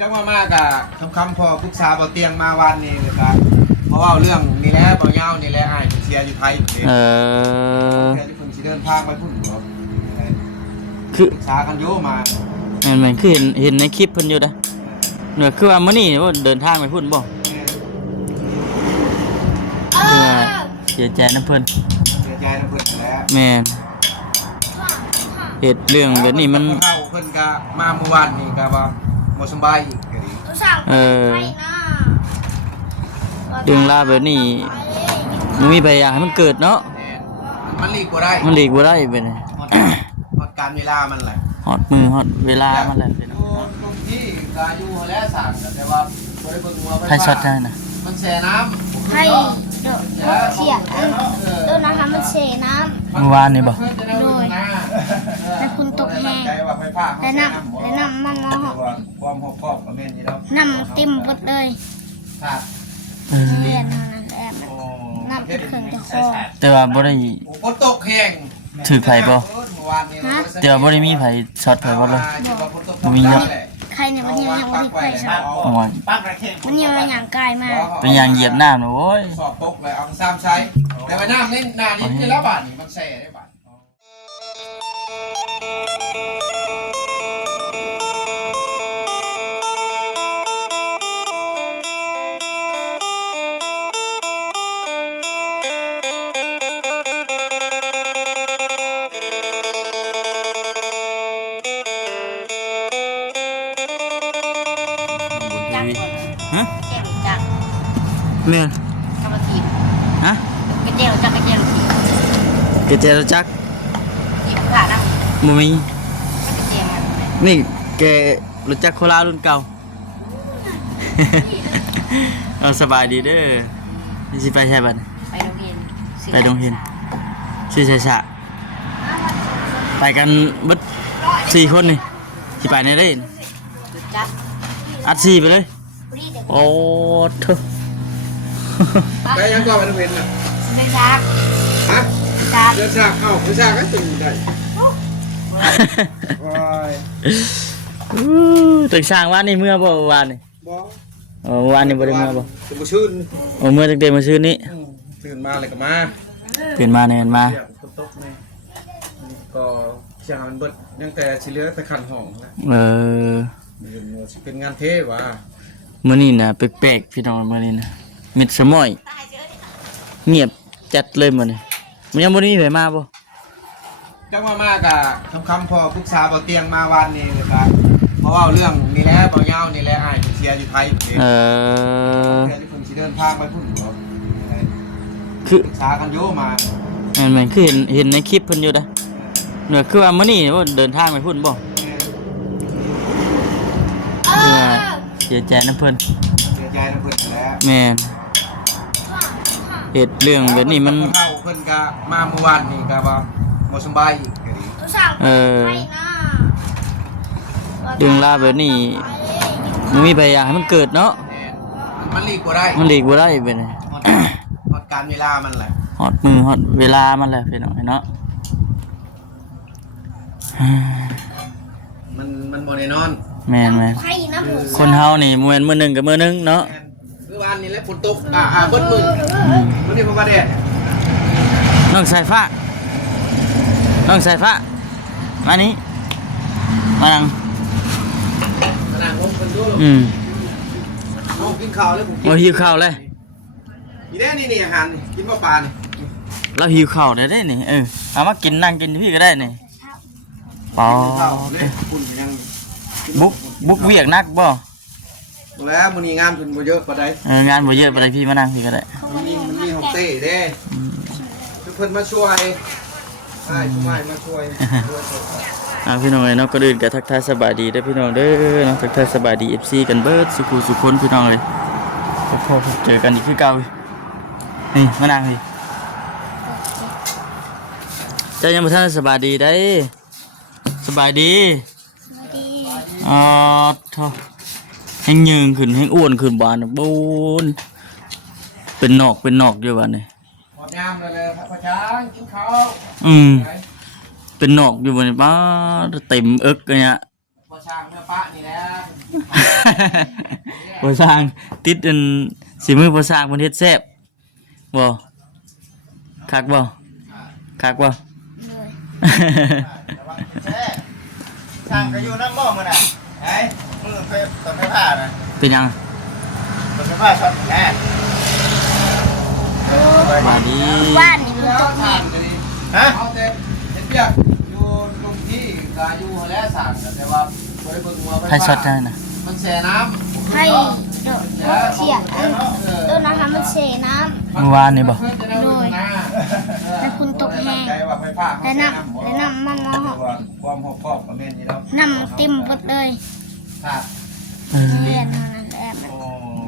จังว่ามากอะคำพอปรึกษาบ่เตียงมาวันนี้ครับเพราะว่าเรื่องนี่แหละบ่ยาวนี่แหละอ้ายเสียอยู่ไทยเสียที่เพิ่นสิเดินทางไปพุ่นบ่คือปรึกษากันอยู่มาเหมือนคือเห็นในคลิปเพิ่นอยู่นะเนื้อคือว่ามื้อนี้ว่าเดินทางไปพุ่นบ่คือว่าเสียใจน้ำเพิ่นเสียใจน้ำเพิ่นแล้วแม่นเหตุเรื่องแบบนี้มันเข้าเพิ่นก็มาเมื่อวานนี่ก็ว่าบ่สบายอีกก็ดีเรื่องราวแบบนี้มันมีพยายามให้มันเกิดเนาะมันหลีกบ่ได้มันหลีกบ่ได้เป็นฮอดการเวลามันแหละฮอดมือฮอดเวลามันแหละเป็นตรงที่กาอยู่แล้วสั่งแต่ว่าบ่ได้เบิ่งว่าไผช็อตได้นะมันแช่น้ำให้เดี๋ยวเสียตัวนะคะมันเสน้ำเมื่อวานนี่บ่โดยแต่คุณตกแห้งแต่น้ำมันความหกครอบกับแม่นี่แล้วน้ำเต็มหมดเลยเรียนนั่นแหละน้ำเป็นเครื่องจะคอแต่ว่าบ่ได้ฝนตกแห้งถือไผบ่แต่ว่าบ่ได้มีไผช็อตไผบ่เลยบ่มีเนาะใครเนี่ยวันนี้ยังไม่ได้ไปใช่วันนี้มันอย่างกายมากเป็นอย่างเหยียบน้ำนะโว้ยสอบตกเลยเอาซ้ำใช้แต่ว่าน้ำนี่นานี้ที่ละบาทนี่มันแช่ได้บาทฮะแจ้งจักแม่กำลังทีฮะกระเจียวจักกระเจียวทีกระเจียวจักทีมขาดนะบ่มีกระเจียวนี่แกรู้จักโคราชรุ่นเก่าเอาสบายดีเด้อนี่สิไปใช่บัดไปโรงเรียนไปโรงเรียนชื่อชาชะไปกันเบิด4คนนี่สิไปในเด้อัด4ไปเลยโอ้เถอะไปยังก็ไปโรงเรียนน่ะไม่ชักฮะเดินชักเอ้าไม่ชักก็ตื่นได้ตึกสร้างวันนี้เมื่อบ่วันนี้บ่วันนี้บ่ได้เมื่อบ่ตื่นชื่นเมื่อตั้งแต่มื้อคืนนี้ตื่นมาเลยก็มาตื่นมาแน่นมาก็เชียงมันเบิดยังแต่สิเหลือแต่คันห้องนะเป็นงานเทวะมื้อนี้น่ะแปลกๆพี่น้องมื้อนี้น่ะมิดสมอยเงียบจัดเลยมื้อนี้มันยังบ่มีไผมาบ่จังว่ามากอะคำพอปรึกษาบ่เตียงมาวันนี้ครับเพราะว่าเรื่องนี่แหละบ่ยาวนี่แหละอ้ายเสียอยู่ไทยเสียที่เพิ่นสิเดินทางไปพุ่นบ่คือปรึกษากันอยู่มาเหมือนคือเห็นในคลิปเพิ่นอยู่นะเนื้อคือว่ามื้อนี้ว่าเดินทางไปพุ่นบ่คือว่าเสียใจน้ำเพิ่นเสียใจน้ำเพิ่นแล้วแม่นเหตุเรื่องแบบนี้มันเข้าเพิ่นก็มาเมื่อวานนี่ก็ว่าบ่สบายอีกก็ดีเรื่องราวแบบนี้มันมีพยายามให้มันเกิดเนาะมันหลีกบ่ได้มันหลีกบ่ได้เป็นฮอดการเวลามันแหละฮอดมือฮอดเวลามันแหละพี่น้องเนาะมันบ่แน่นอนแม่นคนเฮานี่มื้อนึงกับมื้อนึงเนาะคือวันนี้แหละฝนตกเบิดมื้อมื้อนี้บ่ว่าแดดน้องสายฟ้ามานี่มานั่งงมเพิ่นดูกินข้าวเลยผมหิวข้าวเลยนี่แน่นี่อาหารนี่กินปลานี่เราหิวข้าวได้นี่เอามากินนั่งกินพี่ก็ได้นี่ปอบุกเวียกนักบ่แล้วมื้อนี้งานเพิ่นบ่เยอะปานใดงานบ่เยอะปานใดพี่มานั่งพี่ก็ได้มันมีห้องเต้เด้เพิ่นมาช่วยใช่ผู้ใหม่มาช่วยพี่น้องเนาะก็เดินกับทักทายสบายดีได้พี่น้องเด้อเนาะทักทายสบายดี FC กันเบิดสุขคนพี่น้องเลยพอเจอกันอีกคือเก่านี่มานั่งพี่เจ้ายังบ่ทันสบายดีได้สบายดีโธ่แห้งยืงขึ้นแห้งอ้วนขึ้นบานบูนเป็นนอกอยู่บ้านนี่หมดยามเลยพระช้างกินข้าวเป็นนอกอยู่บ้านป้าเต็มเอิกเลยเนี่ยพระช้างเนื้อปะนี่แหละ บ่สร้างติดอันสิมือบ่สร้างเพิ่นเฮ็ดแซ่บบ่คักบ่คักบ่ เลย ทางก็อยู่น้ำบ่มันน่ะไอ้มือไปต้นไม้ผ้าน่ะ เป็นหยัง ต้นไม้ผ้าช็อตแน่ บาดนี บ้านนี่มันตกแห้ง ฮะ เอาแต่เฮ็ดเปียกอยู่ตรงที่ก็อยู่แล้วสั่งแต่ว่าบ่ได้เบิ่งว่า ไผช็อตได้นะ มันแช่น้ำ ให้เดี๋ยวเสียต้นนะคะมันเสน้ เมื่อวานนี่บ่ แต่คุณตกแห้ง ำและน้ำมันมาหอ ความหอบครอบกับแม่นนี่แล้ว น้ำเต็มหมดเลย ถ้า เออ แล่นเท่านั้นแหละ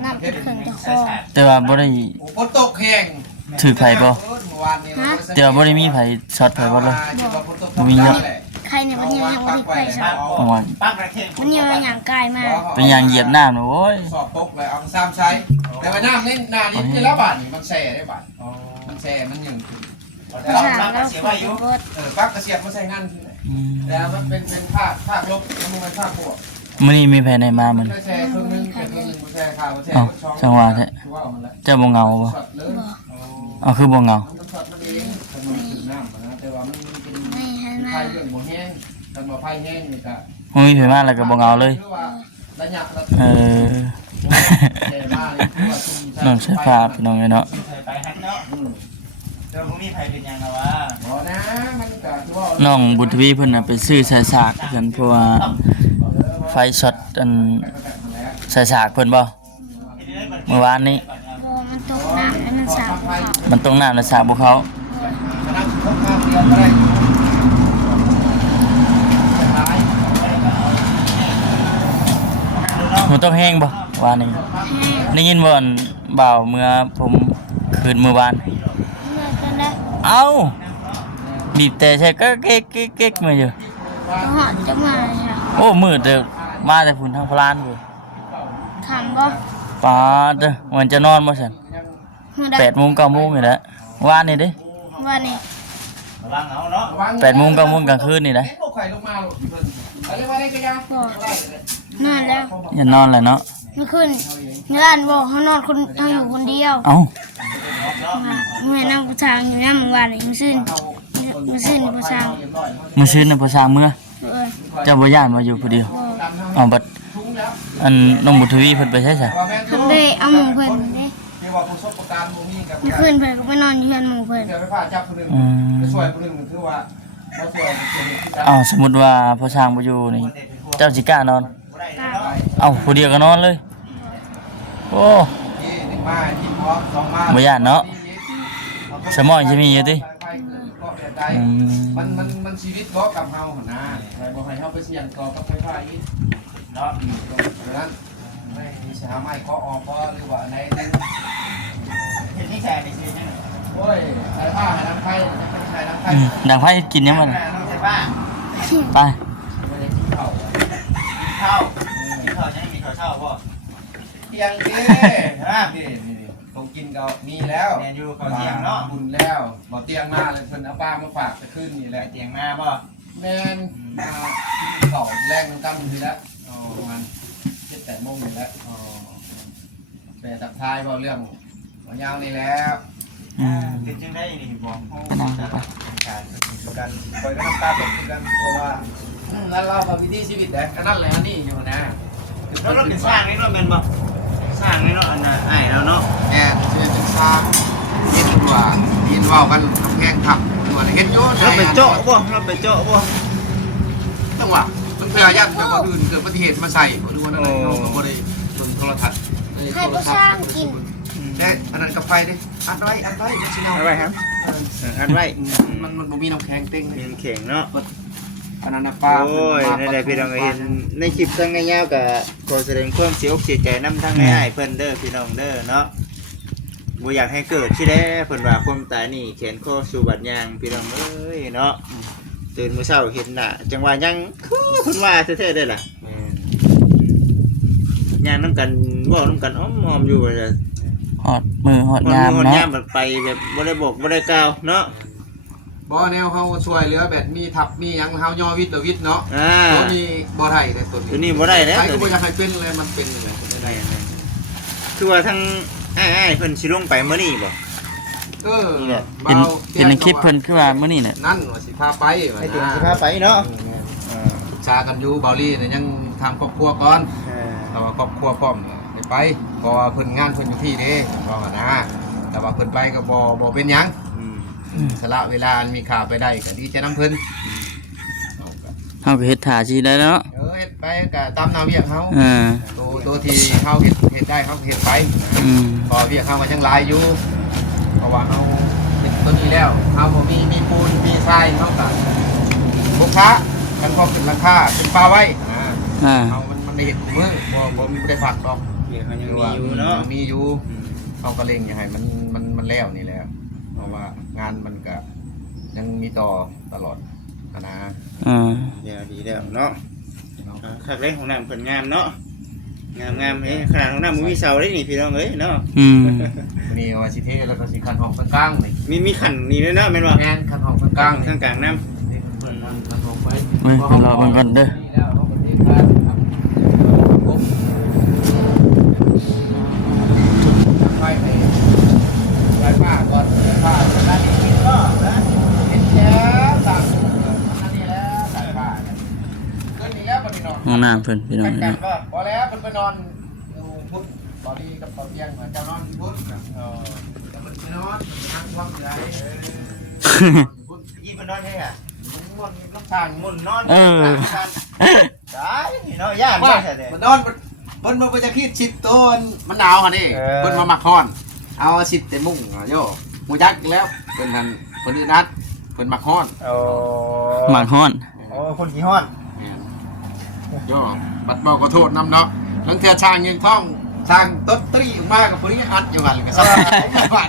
น้ำเป็นเครื่องจะคอ แต่ว่าบ่ได้ โอ้ฝนตกแห้ง ถือไผบ่ เมื่อวานนี้ แต่ว่าบ่ได้มีไผช็อตไผบ่เลย บ่มีเยอะ ใครเนี่ยมันยังไม่ได้ไปใช่ เมื่อวาน ปักระเข่ง มันยังอย่างกายมาก เป็นหยังเหยียบน้ำน่ะโอ้ย สอบตกเลยเอาซ้ำใช้แต่ว่าน้ำนี่นาดินนี่แล้วบาทนี่มันแช่ได้บาทมันแช่มันหยังขึ้น แต่เราปักระเสียไว้อยู่ ปักกระเสียบมันใส่งานที่ไหน อืม แล้วมันเป็นภาคลบมันเป็นภาคบวก มื้อนี้มีไผไหนมามื้อ ไม่ นี้ แช่ครึ่งนึงเป็นครึ่งนึงมันแช่ข้าวมันแช่ เอ้าจังหวะแท้ คือว่ามันละ เจ้าบ่เหงาบ่ ช็อตเลย เอาคือบ่เหงา มันช็อตมันเองมันถึงน้ำนะแต่ว่ามันเป็น ไม่ให้มา ไฟเรื่องบ่แห้งกันบ่ไฟแห้งนี่ก็ บ่มีไผมาแล้วก็บ่เหงาเลย คือว่าระยะระ เออ แช่มาเลยคือว่าซุ่ม น้องใช้ฟ้าพี่น้องเอ้ยเนาะ ใส่ไปฮักเนาะเดี๋ยวพรุ่งนี้ใครเป็นยังไงวะ บ่นะมันก็คือว่า น้องบุญทวีเพิ่นน่ะไปซื้อสายสากเพิ่นเพราะว่าไฟช็อตอันสายสากเพิ่นบ่เมื่อวานนี้ พอมันตกน้ำแล้วมันสาวเขา มันตรงน้ำแล้วสากบ่เขา นั่งพกข้าวเดียวก็ได้ตาย มันต้องแห้งบ่วานนี้ได้ยินบ่อันบ่าวเมื่อผมคืนเมื่อวาน เมื่อกันแล้ว เอ้าบีบแต่ใช่ก็เก๊กๆมาอยู่ หอดจะมาใช่ โอ้มืดเด้อมาแต่พุ่นทางพลานพุ่น ถามก็ ปาดเด้อมันจะนอนบ่ซั่น เมื่อใด 8:00 9:00นี่แหละวานนี่เด้ ว่านี่ ระวังเอาเนาะ 8:00 9:00กลางคืนนี่แหละ พวกไข่ลงมาลูกเพิ่นอะไรว่าได้ก็ยัง นอนแล้ว อย่านอนแหละเนาะ เมื่อคืนเงื่อนบอกเขานอนคนเขาอยู่คนเดียว เอ้า เมื่อนั่งผู้ชายอยู่นั่งว่าเลยมือซื่นมือซื่นผู้ชาย มื้อซื่นน่ะบ่สร้างเมื่อ เออ เจ้าบ่ย่านว่าอยู่ผู้เดียว บอก เอาบัดอันน้องบุญทวีเพิ่นไปใช่ซะ ว่าแม่น เพิ่นไปเอาหมูเพิ่นเด้ ที่ว่าผู้สบประการบ่มีกับ เมื่อคืนเพิ่นก็ไปนอนอยู่เฮือนหมูเพิ่น เดี๋ยวไปพาจับคนนึงไปช่วยคนนึงคือว่าบ่ช่วยคนนึงที่ อ้าวสมมุติว่าพ่อช้างบ่อยู่นี่เจ้าสิกล้านอน กล้า เอ้าผู้เดียวก็นอนเลย โอ้ ที่นึงมาที่พร้อมสองมา บ่ย่านเนาะสมองจะมีอยู่ติอืม มันชีวิตบ่กับเฮาหั่นนะบ่ให้เฮาไปเสี่ยงต่อกับไฟฟ้าอีก เนาะ ดังนั้นไม่สามารถก็ออกก็หรือว่าใน เห็นที่แข่ในชีวิตนี่ โอ้ยใส่ผ้าให้น้ำไข่ใส่น้ำไข่ ดังไผกินยังมัน น้องใส่ป้า ไป ไม่ได้กินข้าว ข้าวยังมีข้าวเช่าป่ะ เที่ยงเด้นี่ต้องกินก็มีแล้ว แมนยูข้าวเที่ยงเนาะ บุญแล้วบ่เตียงมาเลยเพิ่นเอาปลามาฝากจะขึ้นนี่แหละ เตียงมาป่ะ แม่นมาเก่าแรงน้ำกันทีแล้วประมาณ7-8 โมงนี่แล้วแต่ตักทายบ่เรื่องบ่ยาวนี่แล้ว อืม เป็นจังได้นี่บอก การคอยก็น้ำตาตกกันเพราะว่าแล้วเราแบบวิถีชีวิตแต่ขนาดแหละนี่อยู่นะ แล้วเราเป็นสร้างนี่เนาะแมนบ่สร้างนี่เนาะอันน่ะไอ้แล้วเนาะ แอนเชื่อเป็นซากเห็นว่ายินว่ากันกำแพงทับตัวเห็นโยน เราไปเจาะป่ะเราไปเจาะป่ะ จังหวะมันเพื่อยัดแบบว่าอื่นเกิดอุบัติเหตุมาใส่บ่ดูว่านั่นเราก็บ่ได้ชนโทรทัศน์ ให้ผู้สร้างกิน แต่อันนั้นกับไฟดิอัดไว้มันสิเนา อันไว้ครับอันไว้ มันบ่มีน้ำแข็งเต็งเลย เป็นเข่งเนาะ อันนั้นน่ะปลา โอ้ยนั่นแหละพี่น้องเห็นในคลิปทั้งง่ายๆกับขอแสดงความเสียอกเสียใจนำทั้งง่ายๆเพิ่นเด้อพี่น้องเด้อเนาะบ่อยากให้เกิดที่แล้เพิ่นว่าความตายนี่แขนคอสู่บัดยางพี่น้องเอ้ยเนาะตื่นมื้อเช้าเห็นน่ะจังว่ายังคือเพิ่นว่าแท้ๆได้ล่ะย่างนํกันเว้านํกันอ้อมๆอยู่ว่าจะ ฮอดมือฮอด ฮอด ยาม มื้อฮอด เนาะ ยามแบบไปแบบบ่ได้บอกบ่ได้กล่าวเนาะ บ่แนวเฮาช่วยเหลือแบบมีทับมีหยังเฮาย่อวิทย์วิทย์เนาะ ตัวนี้บ่ได้เลยตัว ตัวนี้บ่ได้แล้ว ใครก็บ่อยากให้เป็นอะไรมันเป็นเลยได้ คือว่าทั้งอ้ายๆเพิ่นสิลงไปมื้อนี้บ่ เห็นในคลิปเพิ่นคือว่ามื้อนี้น่ะ นั่นว่าสิพาไปว่า ให้ถึงสิพาไปเนาะ ชากันอยู่เบาลี่เนี่ยยังทำครอบครัวก่อนแต่ว่าครอบครัวพร้อมไปเพราะว่าเพิ่นงานเพิ่นอยู่ที่เด้ว่าว่านะแต่ว่าเพิ่นไปก็บ่เป็นหยังสละเวลามีค่าไปได้ก็ดีใจนํเพิ่น เฮาก็เฮ็ดท่าสิได้แล้วเนาะ เฮ็ดไปก็ตามแนวเวียกเฮาตัวที่เฮาเฮ็ดได้เฮาเฮ็ดไปพอเวียกเฮาก็ยังหลายอยู่เพราะว่าเฮาเฮ็ดตัวนี้แล้วเฮาบ่มีปูนมีทรายเฮาก็บ่ค้ากันพอขึ้นราคาเป็นปลาไว้เฮามันได้เฮ็ดมื้อบ่มีได้ผักดอก เวียกมันยังมีอยู่เนาะ มีอยู่เฮาก็เล็งอยากให้มันแล้วนี่แหละเพราะว่างานมันก็ยังมีต่อตลอดนะ เดี๋ยวดีแล้วเนาะคักแรกของน้ำเพิ่นงามเนาะงามเฮ้ขนาดของน้ำมีเสาได้นี่พี่น้องเอ้ยเนาะ วันนี้ว่าสิเทแล้วก็สิคันห้องกลางนี่ มีขันนี่ด้วยเนาะแม่นบ่ แม่นคันห้องกลาง ข้างกลางน้ คันห้องไป รอมันก่อนเด้อ ไปไปป้าก่อนป้าแล้วนี่ก็นะเห็นแล้วสั่งอันนี้แล้วสั่งป้าขึ้นนี่แล้วบ่ได้นอน ห้องน้ำเพิ่นพี่น้อง กัน เนาะ ก็พอแล้วเพิ่นไปนอนอยู่พุ่นตอนนี้กับตอนเที่ยงจะนอนอยู่พุ่นแล้วมันไปนอนนั่งฟังอยู่ไหนพุ่น ำยี่มันนอนใช่อ่ะ ม่วนน้ำชาง มุนนอน เออ ได้เนาะย่าน ว่า ใช่เด้ มันนอนเพิ่นมาจะคิดชิดต้นมันหนาวค่ะนี่เพิ่นมามักฮ้อนเอาชิดแต่มุ้งโยหมูยักษ์แล้วเพิ่นทันเพิ่นอื่นนัดเพิ่นมักฮ้อน โอ้ หมากฮ้อน โอ้คนกี่ฮ้อน โยบัดบอกขอโทษนำเนาะลังเทือช่างยังท่องช่างต้นตรีมากกับคนนี้อัดอยู่กันเลยก็ ก็ ซ้ำ บ่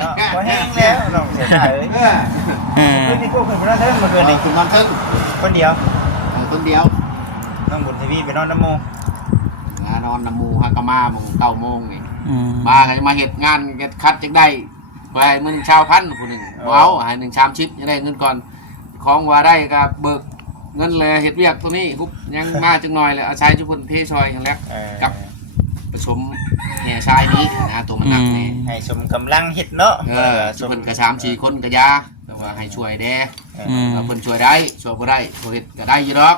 แห้งแล้วน้องเสียดายเอ้ยคืนนี้พวกเพิ่นบ่ได้เทิงเมื่อคืนนี้ คุณนอนเทิง คนเดียว คนเดียว น้องบุญทีวีไปนอนน้ำโม นอนน้ำมูฮากามาโมง9 โมงนี่มาก็จะมาเฮ็ดงานเฮ็ดคัดจังได้ไปมื้อชาวพันผู้นึงบ่เอาให้1 3ชิปจะได้เงินก่อนของว่าได้ก็เบิกเงินเลยเฮ็ดเวียกตัวนี้ปุ๊บยังมาจังหน่อยเลยอาศัยทุกคนเทซอยกันแล้วกับผสมแห่ชายนี้นะตัวมันหนักนี่ ให้สมกำลังเฮ็ดเนาะ ทุกคนก็3-4 คนก็ยาแต่ว่าให้ช่วยแด่เพิ่นช่วยได้ช่วยบ่ได้ช่วยเฮ็ดก็ได้อยู่ดอก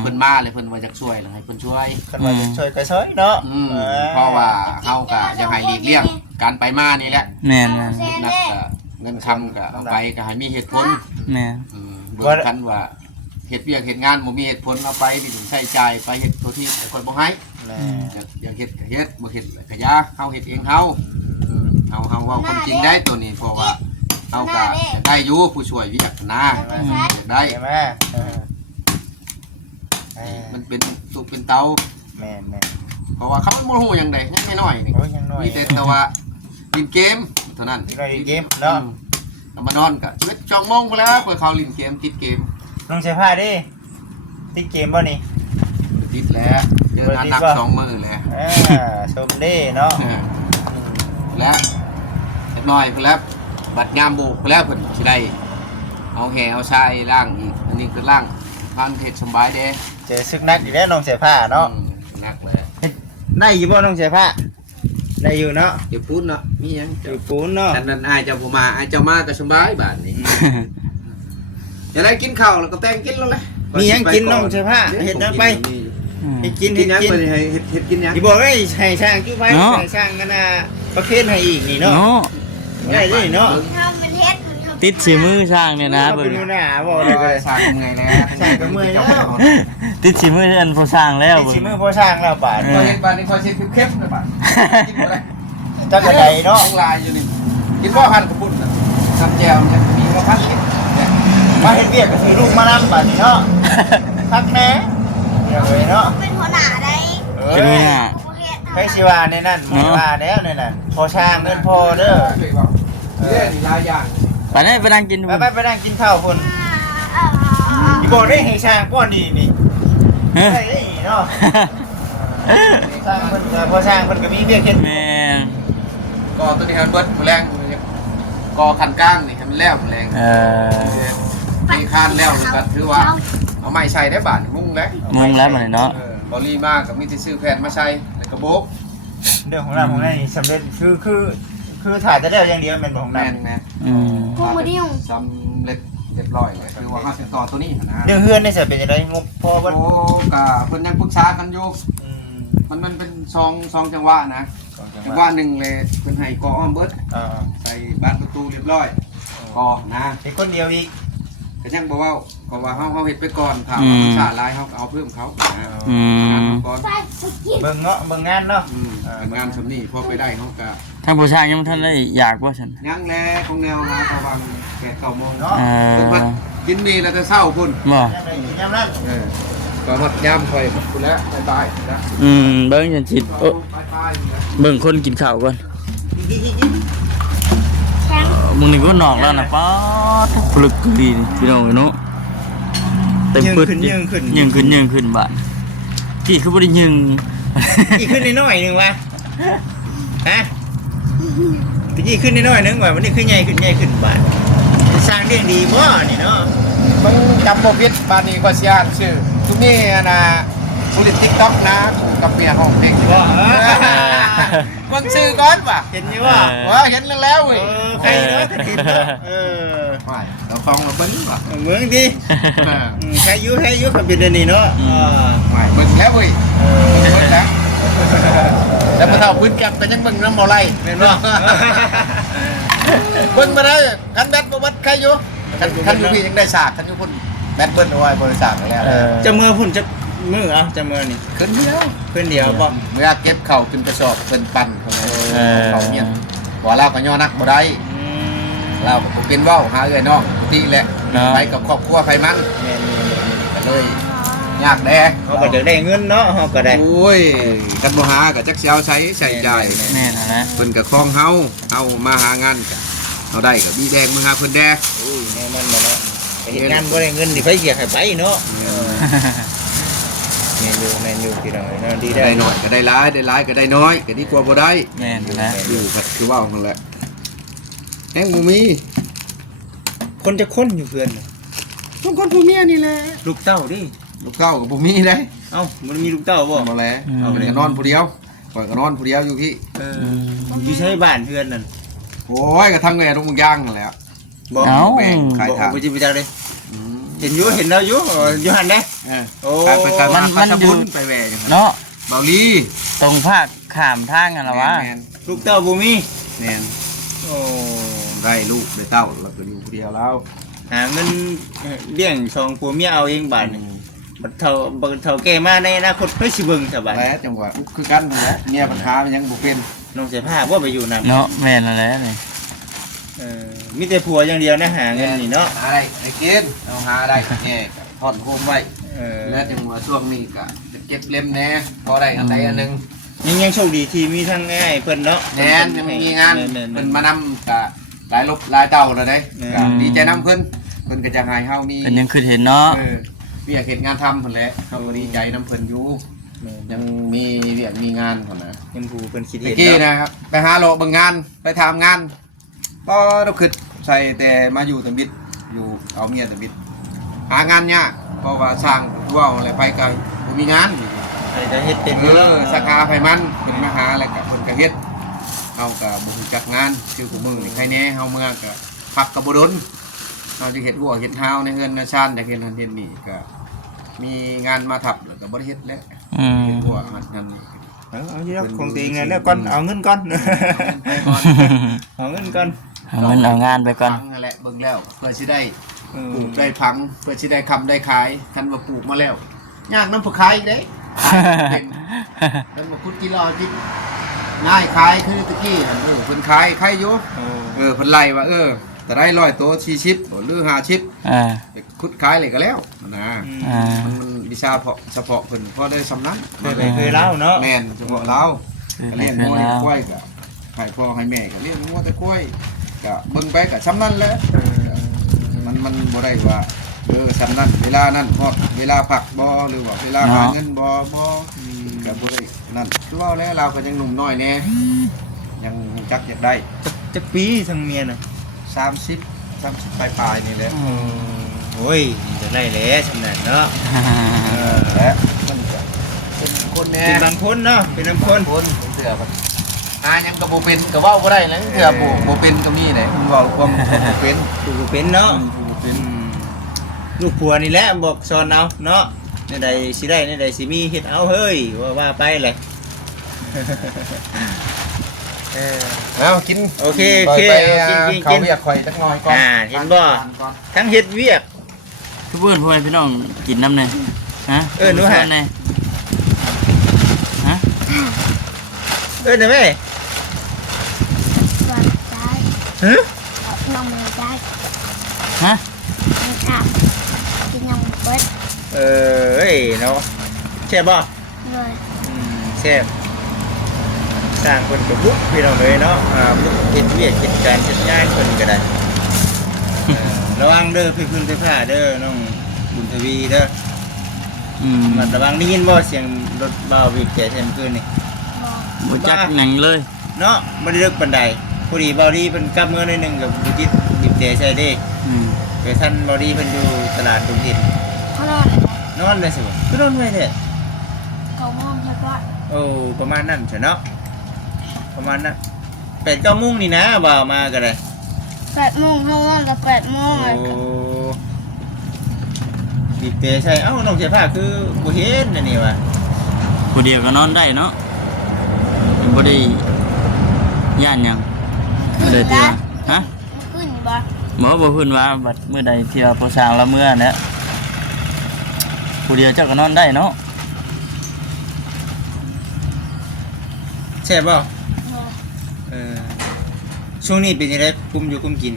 เพิ่นมาเลยเพิ่นว่าอยากช่วยแล้วให้เพิ่นช่วย คันว่าจะช่วยก็ช่วยเนาะ เพราะว่าเฮาก็อยากให้หลีกเลี่ยงการไปมานี่แหละ แม่น นักก็เงินคำก็เอาไปก็ให้มีเหตุผล แม่น เบิ่งกันว่าเฮ็ดเวียกเฮ็ดงานบ่มีเหตุผลเอาไปนี่ถึงใช้จ่ายไปเฮ็ดตัวที่แต่คนบ่ให้อยากเฮ็ดก็เฮ็ดบ่เฮ็ดก็อย่าเฮาเฮ็ดเองเฮาเฮาเว้าความจริงได้ตัวนี้เพราะว่าเฮาก็ได้อยู่ผู้ช่วยเวียกนะได้ ใช่ไหม มันเป็นสุกเป็นเตา แม่น เพราะว่าเขาบ่ฮู้หยังใดยังน้อยนี่ โอ้ยยังน้อย มีแต่ว่าเล่นเกมเท่านั้น น้อยเกมเนาะ เอามานอนก็11 2 โมงไปแล้วเพื่อเขาเล่นเกมติดเกม น้องใช้ผ้าดิติดเกมบ่นี่ ติดแล้วเจองานหนัก2 มื้อแล้ว ชมดิเนาะ แล้วเล็กน้อยเพิ่นแล้วบัดยามโบกเพิ่นแล้วเพิ่นสิได้เอาแห่เอาทรายล้างอีกอันนี้คือล้างพันเฮ็ดสบายเด้ เจอซึกนักอีกแล้วน้องใช้ผ้าเนาะ นักเลย ได้อยู่บ่น้องใช้ผ้าได้อยู่เนาะ เดี๋ยวพูดเนาะมีหยัง อยู่ปูนเนาะ ฉะนั้นอายเจ้าบ่มาอายเจ้ามาก็สบายบาดนี้จะได้กินข้าวแล้วก็แต่งกินแล้วแหละ มีหยังกินน้องใช้ผ้าเฮ็ดจังไปให้กิน กิ เฮ็ น ด ยัง กิน เพิ่นให้เฮ็ดกินยัง อีบอกให้ช่างจุ๊บไปให้ช่างกันน่ะประเคนให้อีกนี่เนาะ เนาะ ได้ดิเนาะ ทำมันเฮ็ดมันทำ ติดสีมือช่างเนี่ยนะ เบิ่ เบิ่ ง ง หน้าบอกเลยก็เลย สร้างยังไงแล้ว สร้างก็เมื่อยแล้ว ติดสีมืออันพอสร้างแล้ว นี่ เบิ่ สิ ง มือพอช่างแล้วบาด พอเห็นบาดนี้พอเช็ดเข้มๆเลยบาดกินบ่ได้ จักกระไดเนาะ ทั้งลายอยู่นี่กินบ่พันกระปุ่นน่ะน้ำแจ่วเนี่ยมีบ่พันกินเนี่ย มาเฮ็ดเวียกก็สิลูกมานำบาดนี้เนาะพักแหน่เดี๋ยวเลยเนาะ เป็นหัวหน้าได้ จะดูน่ะ ใครสิว่าในนั้นบ่ว่าแล้วในนั้นพอช่างเงินพอเด้อ เนี่ยนี่หลายอย่าง ไปได้ไปนั่งกินดู ไปนั่งกินข้าวพุ่นอีบอกได้ให้ช่างก่อนดีนี่ เฮ้ย ได้เนาะช่างเพิ่นพอช่างเพิ่นก็มีเวียกเฮ็ด แม่น ก็ตัวนี้ให้เบิดมื้อแรงก็คันกลางนี่ให้มันแล้วมื้อแรง มีคานแล้วก็ถือว่าเอาไม้ใส่ได้บาทมุ่งแล้ว มุงแล้วมันเนาะ บอลลี่มากกับมีที่ซื้อแผ่นมาใช้แล้วก็โบก เรื่องของเราของนี่สำเร็จคือถ่ายจะได้อย่างเดียวเป็นของ แม เรา นแมน กูมาดิ้ว สำเร็จเรียบร้อยเลยคือว่าเขาจะต่อตัวนี้นะ เรื่องเฮือนนี่จะเป็นยังไงงบพอว่า โอ้กะเพิ่นยังปรึกษากันอยู่มันเป็นซองจังหวะนะจังหวะหนึ่งเลยเพิ่นให้กออ้อมเบิดใส่บานประตูเรียบร้อยกอนะ เป็นคนเดียวอีก ก็ยังบอกว่าก็ว่าเขาเฮ็ดไปก่อนถ้าชาติลายเขาเอาเพิ่มเขานะก่อน ใส่สกิน เบิ่งเนาะเบิ่งงานเนาะ งานสำนี่พอไปได้เขาก็ ทางผู้ชายยังบ่ทันได้อยากบ่ฉัน ยังแลของแนวมาประมาณ8-9 โมง เนาะ เพิ่นพัดกินนี่แล้วจะเศร้าพุ่น บ่ ยามนั้น ก็พัดยามคอยพุ่นแล้วบายๆนะ เบิ่งฉันสิโอ้ บายๆนะ เบิ่งคนกินข้าวก่อน แข็ง มึงนี่ก็นอกแล้วนะป๊าดปลึกกลีนี่พี่น้องเนาะเต็มปึดยิงขึ้นบาดพี่คือบ่ได้ยิง อีกขึ้นนิดหน่อยนึงวะฮะตะกี้ขึ้นนิดหน่อยนึงว่ะวันนี้ขึ้นใหญ่ขึ้นบาทสร้างเรื่องดีบ่นี่เนาะ มึงจำบ่ผิดบ้านนี้ก็สิอ่านชื่อทุกนี่นะผู้เล่น TikTok นะกับเมียของเพลงอยู่บ่มึงชื่อก่อนว่ะ เห็นอยู่ว่า ว่าเห็นแล้วเว้ย ใครเนาะเห็นเนาะไม่เราฟังเราเบิ่งว่ะ เมืองดีใครอยู่กับเป็นอันนี้เนาะ ไม่เบิ่งแล้วเว้ยเบิ่งแล้วแล้วพอเท่าพื้นแก็บก็ยังเบิ่งน้ำบ่ไหลแม่นบ่เบิ่งมาได้คันแบตบ่วัดใครอยู่คันอยู่พี่ยังได้ฉากคันอยู่พุ่นแบตเบิ่นเอาไว้บริจาคแล้ว จะเมื่อพุ่นจะมือเอาจะเมื่อนี่ ขึ้นเดียว เพื่อนเดียวบ่ เมื่อเก็บเข่าขึ้นกระสอบเป็นปั่นเขาเนี่ยบ่เราก็ย่อนักบ่ได้เราก็เป็นเว้าหาเอื้อน้องปกติแหละไปกับครอบครัวไผมันก็เลยยากแด้ เขาก็จะได้เงินเนาะเขาก็ได้ โอ้ยกันบ่หาก็จักสิเอาใช้จ่าย แม่นนะ เพิ่นก็คล้องเฮามาหางานก็เอาได้ก็มีแดงมือหาเพิ่นแดก โอ้ยแน่นอนมาแล้วไปเฮ็ดงานบ่ได้เงินนี่ไปเกียกให้ไปเนาะแม่นอยู่พี่น้องเนาะดีได้ ได้หน่อยก็ได้หลายได้หลายก็ได้น้อยก็ดีกว่าบ่ได้ แม่นนะ อยู่ก็คือว่าหั่นแหละแฮงบ่มี คนจะค้นอยู่เพื่อน ทุกคนผู้เมียนี่แหละ ลูกเต้าดิ ลูกเก้าก็บ่มีได้ เอ้ามันมีลูกเต้าบ่ บ่แลเอาก็นอนผู้เดียวข่อยก็นอนผู้เดียวอยู่พี่ อยู่ใช้บ้านเพื่อนนั่น โอ้ยก็ทำแง่ทุกอย่างนั่นแหละ บ่ เอ้า แบ่งขาย บ่ ทาง บ่จิไปจักเลยเห็นแล้วอยู่อยู่หั่นเด้ โอ้ ไปขายมา มัน สะ อยู่ บุญไปแหวจังซั่น เนาะ เบาลี ตรงภาคข้ามทางกันละวะ แม่น ลูกเต้าบ่มี แม่น โอ้ ได้ลูกได้เต้าแล้วก็อยู่ผู้เดียวแล้ว หาเงินเลี้ยงสองผัวเมียเอาเองบาดนี่บัดเฒ่าแก่มาในอนาคตเพิ่นสิเบิ่งซะบาด แล้วจังหวะคือกันนั่นแหละเมียปัญหามันยังบ่เป็น น้องเสียผ้าบ่ไปอยู่นั่น เนาะแม่นนั่นแหละนี่ มีแต่ผัวอย่างเดียวนะหาเงินนี่เนาะ หาได้ได้กินเอาหาได้แง่ก็ถอนโฮมไว้ เออ แล้วจังหวะช่วงนี้ก็จะเก็บเล่มแหน่พอได้อันใดอันหนึง ยังโชคดีที่มีทั้งง่ายเพิ่นเนาะ แน่นยังมีงาน แม่นๆ เพิ่นมานำก็หลายลบหลายเต้าแล้วเด้ก็ดีใจนำเพิ่นเพิ่นก็จะให้เฮามี เพิ่นยังคือเห็นเนาะ เวียกเฮ็ดงานทำเพิ่นแหละเฮาก็ดีใจนำเพิ่นอยู่ยังมีเวียกมีงานพุ่นน่ะ ยังผู้เพิ่นคิด เมื่ เห็ อน กี้ เนาะ นะครับไปหาโลเบิ่งงานไปทำงานก็เราคิดใส่แต่มาอยู่ตะบิดอยู่เอาเมียตะบิดหางานยากเพราะว่าสร้างว่าอะไรไปก็บ่มีงาน ใครจะเฮ็ดเป็น สาขาไผมันเป็นมาหาแล้วก็เพิ่นก็เฮ็ดเฮาก็บ่รู้จักงานคือผู้มือนี่ใครแน่เฮาเมื่อก็พักก็บ่ดนเฮาสิเฮ็ดหัวเฮ็ดหาวในเฮือนในชานอยากเฮ็ดนั่นเฮ็ดนี่ก็มีงานมาทับแล้วก็บ่ได้เฮ็ดแล้ว อืม เฮ็ดหัวนั่นนี่ เอาอยู่แล้วคงตีเงินแล้วก่อนเอาเงินก่อน ไปก่อน เอาเงินก่อน เอาเงินเอางานไปก่อน พังนั่นแหละเบิ่งแล้วเพื่อสิได้ปลูกได้พังเพื่อสิได้คำได้ขายคันว่าปลูกมาแล้วยากนำผู้ขายอีกเด้เป็นคันว่าคุดกิโลจิกง่ายขายคือตะกี้หั่นเพิ่นขายใครอยู่เพิ่นไล่ว่าแต่ได้100ตัว40บ่หรือ50 อ่า คุดขายเลยก็แล้วนะ อ่า มันวิชาเฉพาะเพิ่นพอได้สำนั้น เคยเล่าเนาะ แม่นเฉพาะเราก็เลี้ยงงัวเลี้ยงควายก็ให้พ่อให้แม่ก็เลี้ยงงัวแต่ควายก็เบิ่งไปก็สำนั้นแหละมันบ่ได้ว่าสำนั้นเวลานั้นฮอดเวลาพักบ่หรือว่าเวลาหาเงินบ่ก็บ่ได้นั่นคือว่าแล้วเราก็ยังหนุ่มน้อยแน่ยังจักอยากได้ จักปีทั้งเมียน่ะ 30ปลายๆนี่แหละ โอ้ยจะได้แล้วสำนักเนาะ และมันจะเป็นคนแน่ เป็นบางคนเนาะเป็นบางคน คนเสือมันยังกระโบเป็นกระเว้าก็ได้แล้วเสือโบเป็นก็มีไหนคุณเว้าความบ่เป็น ถูกเป็นเนาะ บ่เป็น ลูกผัวนี่แหละบอกสอนเอาเนาะในใดสิได้ในใดสิมีเฮ็ดเอาเฮ้ยว่าไปเลย เอากิน โอเคโอเค ไป กิน เขาเรียกข่อยจักหน่อยก่อน เห็นบ่ทั้งเฮ็ดเวียก ทุกเพื่อนพ่อแม่พี่น้องกินน้ำเลยฮะ หนูหา แน่ฮะ ได้ไหม วันใจ ฮะ น้องมือใจ ฮะ ไม่ทราบกินยังเปิด เอ้ยเนาะแซ่บบ่ เลย แซ่บสร้างคนกับบุกพี่น้องเลยเนาะบุกเฮ็ดเวียกเฮ็ดการเฮ็ดงานคนก็ได้ ระวังเด้อพี่คุณพี่ผ้าเด้อน้องบุญทวีเด้อ มันระวังได้ยินบ่เสียงรถเบาบีบแต่เช่นคืนนี่ บอก บ่จักหนังเลย เนาะบ่ได้เลิกปานใดพอดีเบาดีเพิ่นกลับเมื่อหน่อยหนึงกับบุจิตบีบแต่ใส่เด้ อืม แต่ท่านเบาดีเพิ่นอยู่ตลาดดงเห็น เขานอน นอนได้สิบ่คือนอนไว้แท้ เขามองใช่ปะ โอ้ประมาณนั้นใช่เนาะประมาณนั้น8-9 โมงนี่นะบ่าวมาก็ได้ 8 โมงเขานอนแต่8 โมง โอ้ เลย บีบแต่ใส่เอ้าน้องเสียผ้าคือบ่เห็นอันนี่ว่ะ ผู้เดียวก็นอนได้เนาะบ่ได้ย่านหยังบ่ได้เที่ยวฮะ ขึ้นบ่ บ่พูดว่าบัดมื้อใดเที่ยวผู้สาวละเมื่อเนี่ยผู้เดียวเจ้าก็นอนได้เนาะ แซ่บบ่ บอก ช่วงนี้เป็นยังไงคุมอยู่คุมกิน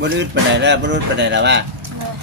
บ่รืดปานใดแล้วบ่รืดปานใดแล้วว่า เลย